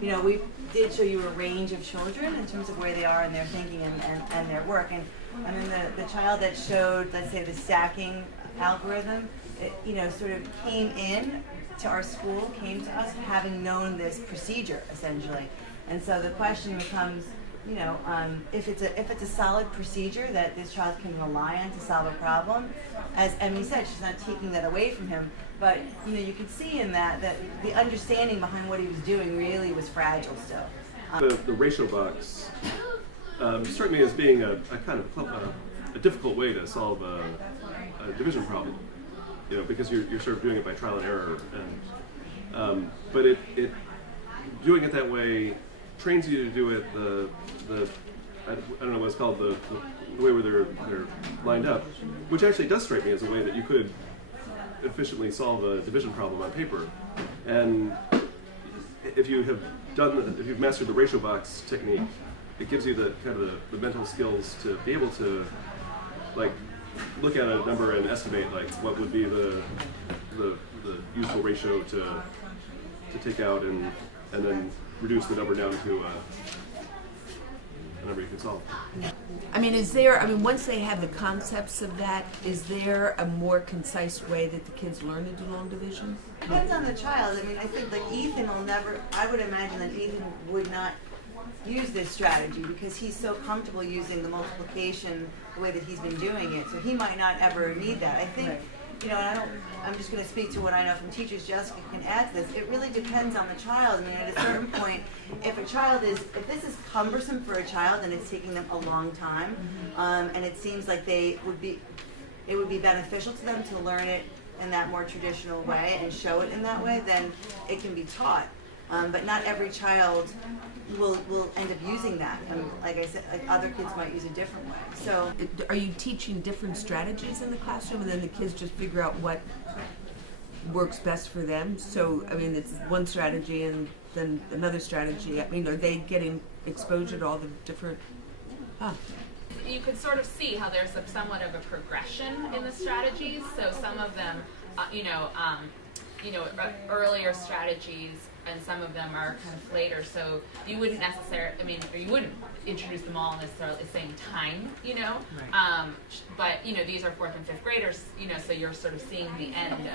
you know, we did show you a range of children in terms of where they are in their thinking and their work. And then the child that showed, let's say, the stacking algorithm, it, you know, sort of came in to our school, came to us having known this procedure, essentially. And so the question becomes, you know, if it's a solid procedure that this child can rely on to solve a problem, as Emmy said, she's not taking that away from him, but you know, you could see in that the understanding behind what he was doing really was fragile still. The ratio box struck me as being a kind of a difficult way to solve a division problem, you know, because you're sort of doing it by trial and error, and but it doing it that way trains you to do it I don't know what it's called, the way where they're lined up, which actually does strike me as a way that you could efficiently solve a division problem on paper. And if you've mastered the ratio box technique, it gives you the kind of the mental skills to be able to like look at a number and estimate like what would be the useful ratio to take out and then reduce the number down to a number you can solve. I mean, once they have the concepts of that, is there a more concise way that the kids learn to do long division? Depends on the child. I mean, I think like Ethan will never, I would imagine that Ethan would not use this strategy because he's so comfortable using the multiplication the way that he's been doing it. So he might not ever need that. I think, you know, I'm just going to speak to what I know from teachers. Jessica can add to this. It really depends on the child. I mean, at a certain point, if this is cumbersome for a child and it's taking them a long time, and it seems like it would be beneficial to them to learn it in that more traditional way and show it in that way, then it can be taught. But not every child will end up using that. Like I said, like other kids might use a different way. So, are you teaching different strategies in the classroom, and then the kids just figure out what works best for them? So, I mean, it's one strategy and then another strategy. I mean, are they getting exposure to all the different? You could sort of see how there's somewhat of a progression in the strategies. So some of them, earlier strategies, and some of them are kind of later. So you wouldn't you wouldn't introduce them all necessarily at the same time, you know. Right. But you know, these are 4th and 5th graders, you know, so you're sort of seeing the end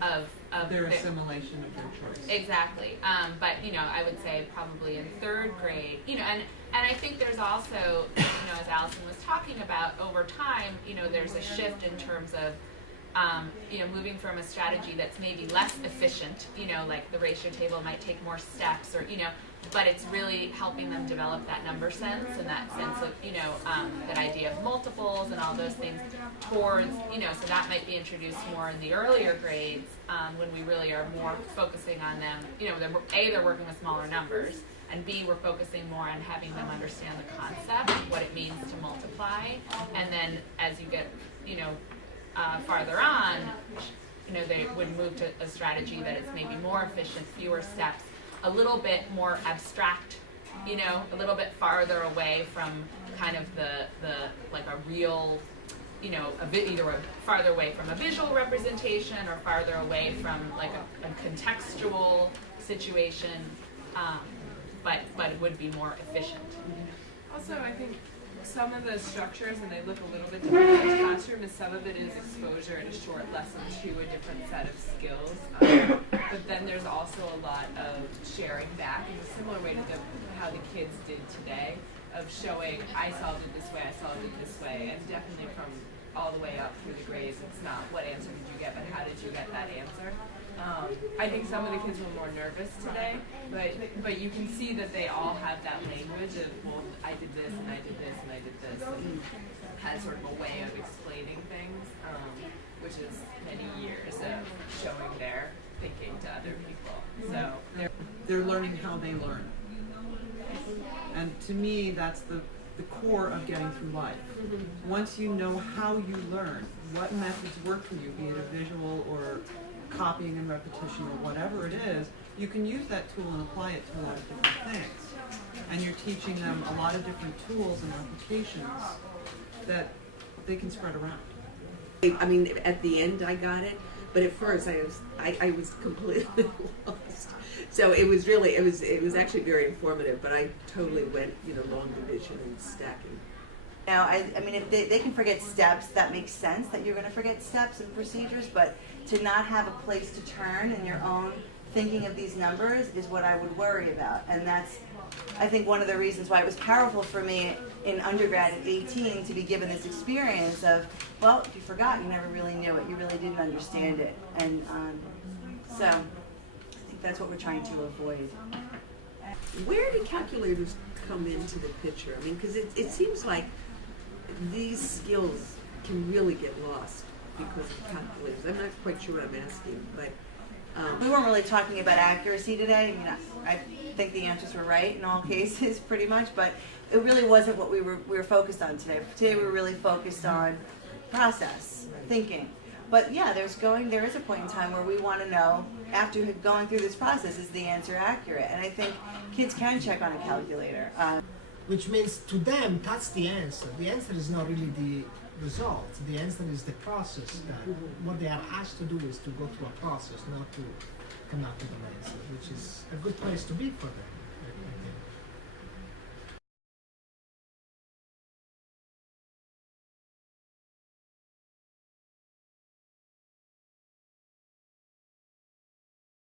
of their assimilation of their choice. Exactly. But you know, I would say probably in 3rd grade, you know, and I think there's also, you know, as Alison was talking about, over time, you know, there's a shift in terms of you know, moving from a strategy that's maybe less efficient, you know, like the ratio table might take more steps, or, you know, but it's really helping them develop that number sense and that sense of, you know, that idea of multiples and all those things towards, you know, so that might be introduced more in the earlier grades when we really are more focusing on them, you know, they're working with smaller numbers, and B, we're focusing more on having them understand the concept, what it means to multiply, and then as you get, you know, farther on, you know, they would move to a strategy that is maybe more efficient, fewer steps, a little bit more abstract, you know, a little bit farther away from kind of the like a real, you know, either farther away from a visual representation or farther away from like a contextual situation, but it would be more efficient. Also, I think some of the structures, and they look a little bit different in the classroom, is some of it is exposure in a short lesson to a different set of skills. But then there's also a lot of sharing back in a similar way to how the kids did today, of showing, I solved it this way, I solved it this way, and definitely from all the way up through the grades, it's not what answer did you get, but how did you get that answer. I think some of the kids were more nervous today, but you can see that they all have that language of, well, I did this, and I did this, and I did this, and had sort of a way of explaining things, which is many years of showing their thinking to other people. So they're learning how they learn. And to me, that's the core of getting through life. Once you know how you learn, what methods work for you, be it a visual or copying and repetition or whatever it is, you can use that tool and apply it to a lot of different things. And you're teaching them a lot of different tools and applications that they can spread around. I mean, at the end I got it, But at first I was completely lost. So it was really, it was actually very informative, but I totally went, long division and stacking. Now, I mean, if they can forget steps, that makes sense that you're going to forget steps and procedures, but to not have a place to turn in your own thinking of these numbers is what I would worry about. And that's, I think, one of the reasons why it was powerful for me in undergrad at 18 to be given this experience of, well, if you forgot, you never really knew it, you really didn't understand it. And so I think that's what we're trying to avoid. Where do calculators come into the picture? I mean, because it seems like these skills can really get lost because of calculators. I'm not quite sure what I'm asking, but We weren't really talking about accuracy today. I mean, I think the answers were right in all cases, pretty much, but it really wasn't what we were focused on today. Today we were really focused on process, thinking. But yeah, there is a point in time where we want to know, after going through this process, is the answer accurate? And I think kids can check on a calculator. Which means to them, that's the answer. The answer is not really the result. The answer is the process. That what they are asked to do is to go through a process, not to come up with an answer, which is a good place to be for them.